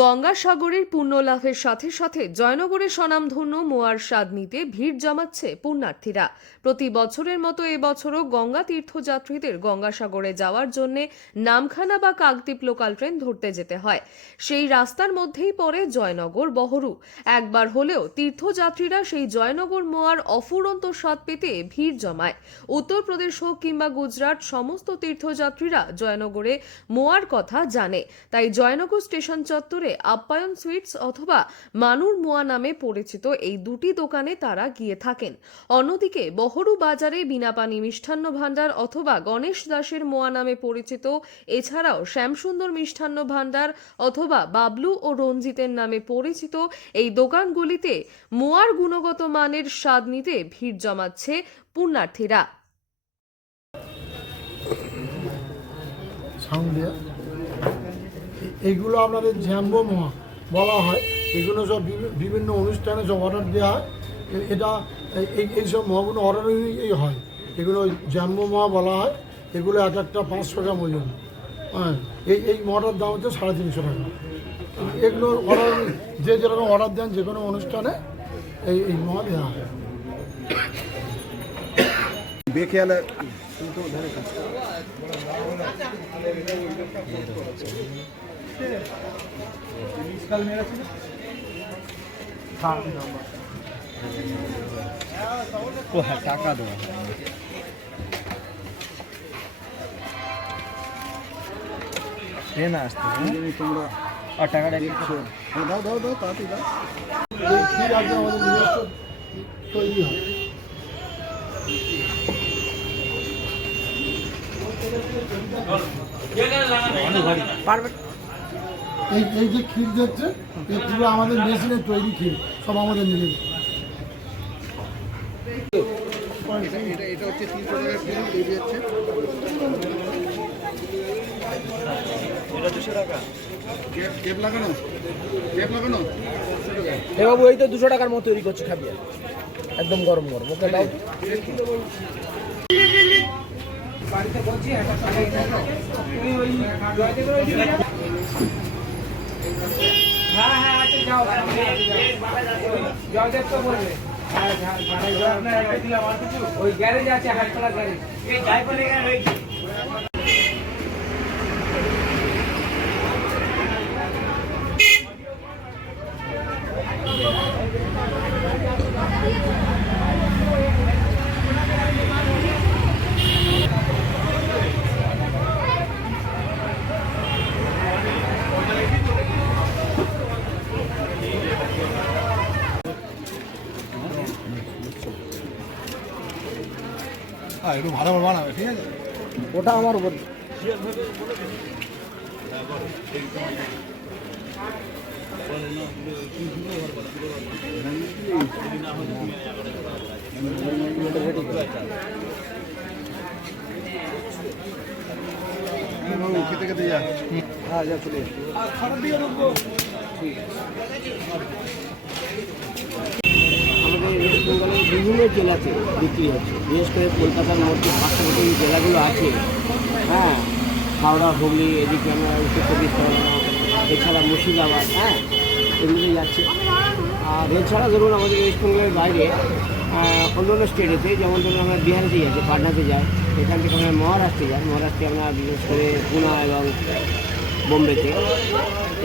গঙ্গাসাগরের পুণ্যলাভের সাথে সাথে জয়নগরের স্বনামধন্য মোয়ার স্বাদ নিতে ভিড় জমাচ্ছে পুণ্যার্থীরা। প্রতি বছরের মতো এবছরও গঙ্গা তীর্থযাত্রীদের গঙ্গাসাগরে যাওয়ার জন্য নামখানা বা কাকদ্বীপ লোকাল ট্রেন ধরতে যেতে হয়। সেই রাস্তার মধ্যেই পড়ে জয়নগর বহরু। একবার হলেও তীর্থযাত্রীরা সেই জয়নগর মোয়ার অফুরন্ত স্বাদ পেতে ভিড় জমায়। উত্তরপ্রদেশ হোক কিংবা গুজরাট, সমস্ত তীর্থযাত্রীরা জয়নগরে মোয়ার কথা জানে। তাই জয়নগর স্টেশন চত্বরে আপ্যায়ন সুইটস অথবা মানুর মোয়া নামে পরিচিত এই দুটি দোকানে তারা গিয়ে থাকেন। অন্যদিকে বহরু বাজারে বিনাপানি মিষ্টান্ন ভাণ্ডার অথবা গণেশ দাসের মোয়া নামে পরিচিত, এছাড়াও শ্যামসুন্দর মিষ্টান্ন ভাণ্ডার অথবা বাবলু ও রঞ্জিতের নামে পরিচিত এই দোকানগুলিতে মোয়ার গুণগত মানের স্বাদ নিতে ভিড় জমাচ্ছে পুণ্যার্থীরা। এইগুলো আপনাদের জ্যাম্বো মোয়া বলা হয়। এগুলো সব বিভিন্ন অনুষ্ঠানে সব অর্ডার দেওয়া হয়। এটা এইসব মোয়াগুলো অর্ডারই হয়। এগুলো জ্যাম্বো মোয়া বলা হয়। এগুলো এক একটা 500 গ্রাম ওজন। হ্যাঁ, এই মোয়াটার দাম হচ্ছে 350 টাকা। এগুলো অর্ডার যে যেরকম অর্ডার দেন যে কোনো অনুষ্ঠানে এই মোয়া দেওয়া হয়। বেখেয়ালে টাকা দেওয়া ট্রেন আসতে তোমরা আর টাকাটা দাও দাও দাও তাড়াতাড়ি দাও। এই ক্ষীর আগে আমাদের নিজস্ব তৈরি হয়। এই যে ক্ষীর দেখছে এই পুরো আমাদের মেশিনের তৈরি ক্ষীর, সব আমাদের নিজেদের। এটা হচ্ছে 300 টাকার ক্ষীর, এই যে হচ্ছে এটা 200 টাকা। কেপ লাগানো, কেপ লাগানো 200 টাকা। এ বাবু, এই তো 200 টাকার মতো তৈরি করছে, খাবি একদম গরম গরম। ওকে দাও। বাড়িতে বলছি একটা সাড়ে তুমি ওই হ্যাঁ হ্যাঁ আচ্ছা যাও জয়দেব তো বলবে ওই গ্যারেজ আছে, হাটতলা গ্যারেজ। এই যাই বলে একটু ভালো বানাবে, ঠিক আছে? ওটা আমার উপর। খেতে খেতে যা। হ্যাঁ যা চলে আমাদের ওয়েস্ট বেঙ্গলের বিভিন্ন জেলাতে বিক্রি হচ্ছে, বিশেষ করে কলকাতার মধ্যে পার্শ্ববর্তী জেলাগুলো আছে। হ্যাঁ, হাওড়া, হুগলি, এদিকে আমরা উত্তর চব্বিশ পরগনা, এছাড়া মুর্শিদাবাদ, হ্যাঁ এগুলোতে যাচ্ছে। আর এছাড়া ধরুন আমাদের ওয়েস্ট বেঙ্গলের বাইরে অন্য অন্য স্টেটেতে, যেমন ধরুন আমরা বিহারেতে যাচ্ছি, পাটনাতে যাই, এখান থেকে আমরা মহারাষ্ট্রে যাই। মহারাষ্ট্রে আমরা বিশেষ করে পুনা এবং বোম্বেতে।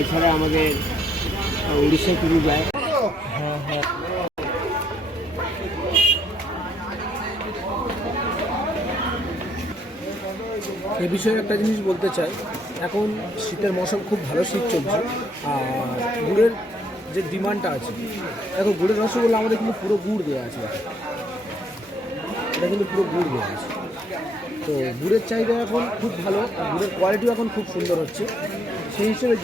এছাড়া আমাদের উড়িষ্যায় টুরু যায়। হ্যাঁ হ্যাঁ, এ বিষয়ে একটা জিনিস বলতে চাই। এখন শীতের মৌসুম, খুব ভালো শীত চলছে। আর গুড়ের যে ডিমান্ডটা আছে, দেখো গুড়ের রসগোল্লা আমাদের কিন্তু পুরো গুড় দেওয়া আছে, এটা কিন্তু পুরো গুড় দেওয়া আছে। তো গুড়ের চাহিদা এখন খুব ভালো, গুড়ের কোয়ালিটিও এখন খুব সুন্দর হচ্ছে। সেই হিসেবে